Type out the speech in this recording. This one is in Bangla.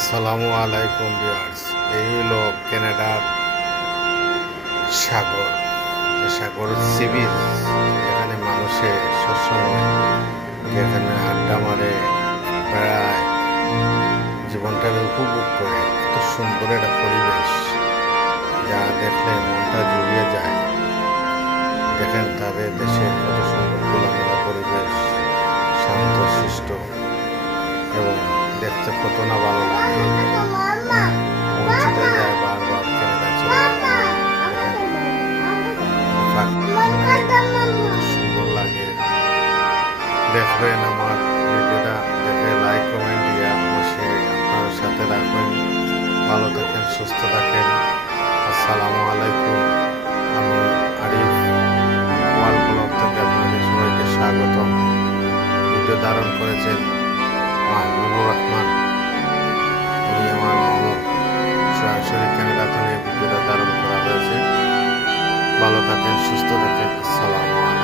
আসসালামু আলাইকুম ভিউয়ার্স। এই হলো কানাডার সাগর। সাগর সি বিচ, যেখানে মানুষে সবসময় যেখানে আড্ডা মারে, বেড়ায়, জীবনটাকে উপভোগ করে। এত সুন্দর একটা পরিবেশ, যা দেখলে মনটা জুড়িয়ে যায়। দেখেন তাদের দেশে কত সুন্দর খোলামেলা পরিবেশ, শান্ত শিষ্ট, এবং দেখতে কত না ভালো লাগে। মন ছুটে যায় বারবার কেনাডা চলে সুন্দর লাগে। দেখবেন আমার ভিডিওটা দেখে লাইক কমেন্ট দিয়ে অবশ্যই আপনার সাথে রাখবেন। ভালো থাকেন, সুস্থ থাকেন। আসসালামু আলাইকুম। আমি আরিফ ওয়ার্ল্ড ব্লগ থেকে আপনাদের সবাইকে স্বাগত। ভিডিও ধারণ করেছেন মাহবুবুর রহমান। উনি আমার মামু। সরাসরি ক্যানাডাতে নিয়ে ভিডিওটা ধারণ করা হয়েছে। ভালো থাকেন, সুস্থ থাকেন। আসসালামু আলাইকুম।